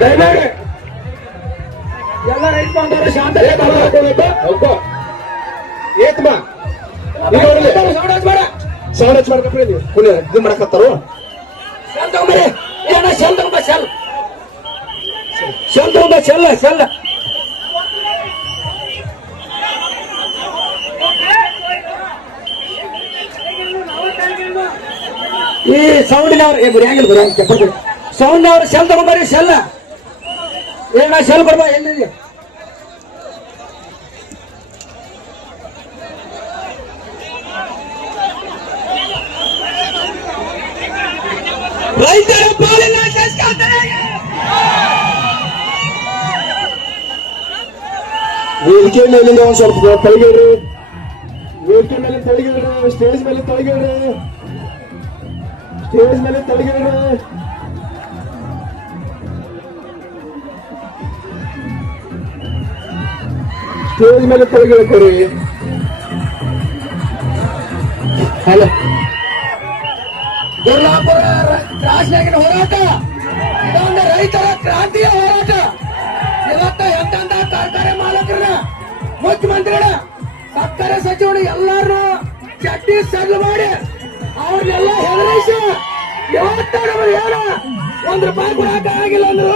ದಯಮಾಡಿ. ಎಲ್ಲ ರೈತ ಬಾಂಧವರು ಶಾಂತ ಏತ್ಮ ಸೌಂಡ್ ಹಚ್ ಮಾಡ್ಕೊಂಡ್ರಿ ನೀವು ಕುಲಿ ಇದು ಮಾಡಕತ್ತಾರು? ಸೆಲ್ ತಗೊಂಬ ಸೆಲ್ ಸೆಲ್ ತಗೊಂಬ ಸೆಲ್ ಸೆಲ್ ಈ ಸೌಂಡ್ ಅವ್ರು. ಏ ಬರಿಯಂಗಿಲ್ಲ ಬರಿಯಂಗ ಸೌಂಡ್ ಅವ್ರು ಸೆಲ್ ತಗೊಂಬರಿ ಸೆಲ್ ಏನ ಶೆಲ್. ಕೊಡ್ಬಾ ಎಲ್ಲಿದೆ ರೈತರ ಪಾಲಿನ ವೇದಿಕೆ ಮೇಲಿಂದ ಒಂದ್ ಸ್ವಲ್ಪ ತಳಗಿಡ್ರಿ ವೇದಿಕೆ ಮೇಲೆ ತಳಗಿಡ್ರಿ ಸ್ಟೇಜ್ ಮೇಲೆ ತಳಗಿಡ್ರಿ ಸ್ಟೇಜ್ ಮೇಲೆ ತಳಗಿಡ್ರಿ ಸ್ಟೇಜ್ ಮೇಲೆ ತಳಗಿಡ್ಕೊರಿ ಹಲೋ. ದುರ್ಲಾಪುರ ಕ್ರಾಸ್ನಾಗಿನ ಹೋರಾಟ. ಇದೊಂದು ರೈತರ ಕ್ರಾಂತಿಯ ಹೋರಾಟ. ಇವತ್ತ ಎಂತಂತ ಕಾರ್ಖಾನೆ ಮಾಲಕರನ್ನ ಮುಖ್ಯಮಂತ್ರಿಗಳ ಸಕ್ಕರೆ ಸಚಿವರು ಎಲ್ಲಾರು ಚಟ್ಟಿ ಸಡ್ಲು ಮಾಡಿ ಅವ್ರನ್ನೆಲ್ಲ ಹೆದರಿಸಿ ಇವತ್ತ ನಮ್ಗೆ ಯಾರ ಒಂದ್ ರೂಪಾಯಿ ಕೊಡಕ ಆಗಿಲ್ಲ ಅಂದ್ರು.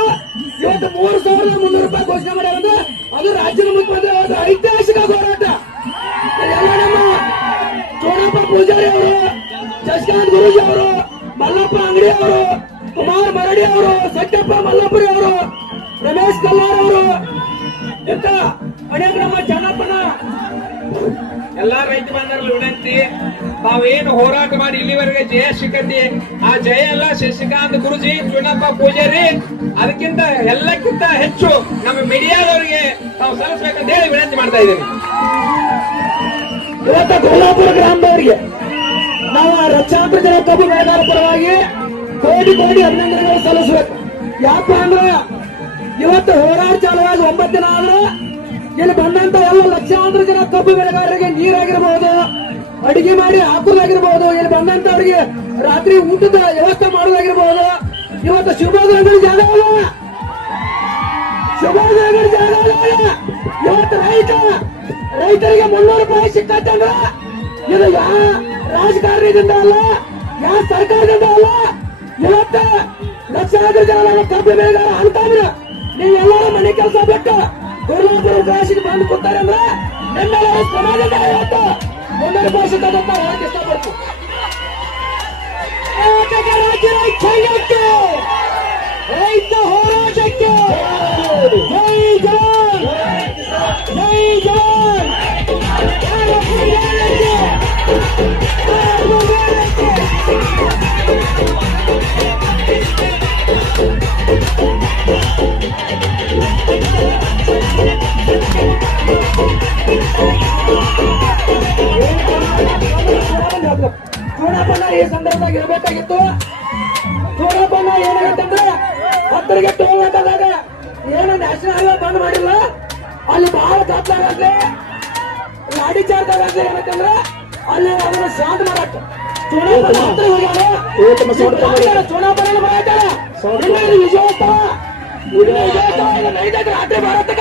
ಇವತ್ತು ಮೂರು ಸಾವಿರದ ಮುನ್ನೂರು ರೂಪಾಯಿ ಘೋಷಣೆ ಮಾಡ್ಯಾರ ಅದು ರಾಜ್ಯದ ಮುಖ್ಯಮಂತ್ರಿ ಅವರ ಐತಿಹಾಸಿಕ ಹೋರಾಟ. ಎಲ್ಲ ನಮ್ಮ ಚೋಡಪ್ಪ ಪೂಜಾರಿ ಅವರು, ಶಶಿಕಾಂತ್ ಗುರುಜಿ ಅವರು, ಮಲ್ಲಪ್ಪ ಅಂಗಡಿ ಅವರು, ಕುಮಾರ್ ಮರಡಿ ಅವರು, ಸತ್ಯಪ್ಪ ಮಲ್ಲಪುರಿ ಅವರು, ರಮೇಶ್ ಕಲ್ಲಾರ್ ಅವರು, ಎಂತ ಅನೇಕ ನಮ್ಮ ಚೆನ್ನಪ್ಪನ ಎಲ್ಲಾ ರೈತ ಬಂಧುರಲ್ಲಿ ವಿನಂತಿ ತಾವೇನು ಹೋರಾಟ ಮಾಡಿ ಇಲ್ಲಿವರೆಗೆ ಜಯ ಸಿಕ್ಕತಿ? ಆ ಜಯ ಎಲ್ಲ ಶಶಿಕಾಂತ್ ಗುರುಜಿ ಚುಣ್ಣಪ್ಪ ಪೂಜಾರಿ ಅದಕ್ಕಿಂತ ಎಲ್ಲಕ್ಕಿಂತ ಹೆಚ್ಚು ನಮ್ಮ ಮೀಡಿಯಾದವರಿಗೆ ನಾವು ಸಲ್ಲಿಸ್ಬೇಕಂತ ಹೇಳಿ ವಿನಂತಿ ಮಾಡ್ತಾ ಇದ್ದೀನಿ. ಇವತ್ತ ಕೊಲ್ಲಾಪುರ ಗ್ರಾಮದವರಿಗೆ ನಾವು ಲಕ್ಷಾಂತರ ಜನ ಕಬ್ಬು ಬೆಳೆಗಾರ ಪರವಾಗಿ ಕೋಟಿ ಕೋಟಿ ಅಭಿನಂದನೆಗಳು ಸಲ್ಲಿಸಬೇಕು. ಯಾಕ ಅಂದ್ರೆ ಇವತ್ತು ಹೋರಾಟ ಚಾಲವಾಗಿ ಒಂಬತ್ತು ದಿನ ಆದ್ರೆ ಇಲ್ಲಿ ಬಂದಂತ ಎಲ್ಲ ಲಕ್ಷಾಂತರ ಜನ ಕಬ್ಬು ಬೆಳೆಗಾರರಿಗೆ ನೀರಾಗಿರ್ಬಹುದು ಅಡಿಗೆ ಮಾಡಿ ಹಾಕೋದಾಗಿರ್ಬಹುದು ಇಲ್ಲಿ ಬಂದಂತವರಿಗೆ ರಾತ್ರಿ ಊಟದ ವ್ಯವಸ್ಥೆ ಮಾಡೋದಾಗಿರ್ಬಹುದು ಇವತ್ತು ಶಿವಮೊಗ್ಗ ಜಾಗ ಅಲ್ಲ ಶಿವಮೊಗ್ಗದಲ್ಲಿ ಜಾಗ ಅಲ್ಲ ಇವತ್ತು ರೈತ, ರೈತರಿಗೆ ಮುನ್ನೂರು ರೂಪಾಯಿ ಸಿಕ್ಕಂದ್ರ ಇದು ಯಾವ ರಾಜಕಾರಣದಿಂದ ಅಲ್ಲ ಯಾವ ಸರ್ಕಾರದಿಂದ ಅಲ್ಲ, ಇವತ್ತ ಲಕ್ಷಾಂತರ ಜನ ನಮ್ಮ ಕಬ್ಬು ಬೆಳೆಗಾರ ಎಲ್ಲರ ಮನೆ ಕೆಲಸ ಬಿಟ್ಟು ಗುರುವಾಪುರ ಕಾಶಿಗೆ ಬಂದು ಕೂತಾರೆ ಅಂದ್ರೆ ನಿಮ್ಮೆಲ್ಲ ಸಮಾಜದ ಇವತ್ತು ಮುನ್ನೂರು ರೂಪಾಯಿ ಸಿಕ್ಕಂತ ಹೇಳಕ್ ಇಷ್ಟಪಡ್ತು ಕರ್ನಾಟಕ ರಾಜ್ಯ ರೈತಾಂಗಕ್ಕೆ ರೈತ ಈ ಸಂದರ್ಭದಾಗ ಇರಬೇಕಾಗಿತ್ತು ಸೂರಪ್ಪನ ಏನಾಗತ್ತಂದ್ರೆ ಹತ್ತರಿಗೆ ತಗೋಬೇಕಾದಾಗ ಏನು ನ್ಯಾಷನಲ್ ಹೈವೇ ಬಂದ್ ಮಾಡಿಲ್ಲ ಅಲ್ಲಿ ಬಹಳ ಕತ್ಲಾಗಲಿ ಲಾಡಿ ಚಾರ್ಜ್ ಆಗತ್ಲೆ ಏನಕ್ಕಂದ್ರೆ ಅಲ್ಲಿ ಅದನ್ನ ಶಾಂತ ಮಾಡಕ್ ಚುನಾವಣೆ ಮಾಡಾಟಾರ ವಿಜಯೋತ್ಸವ ರಾತ್ರಿ ಭಾರತಕ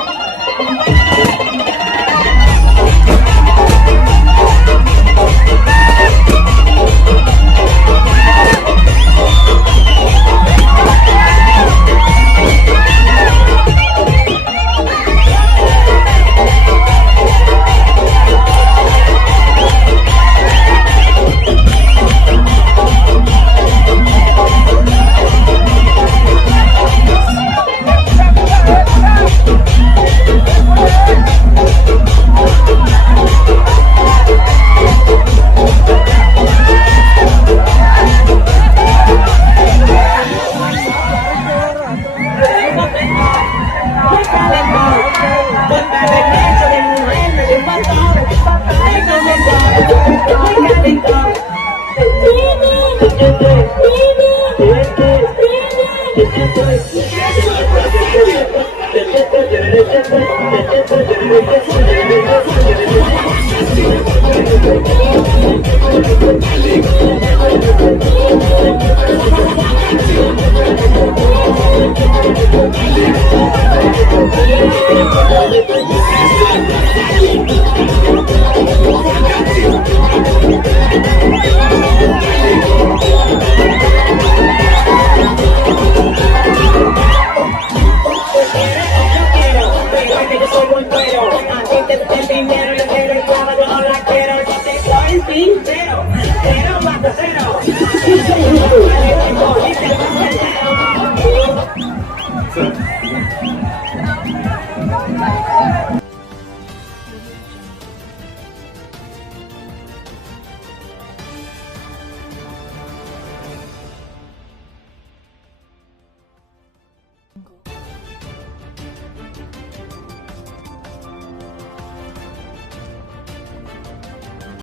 Thank you.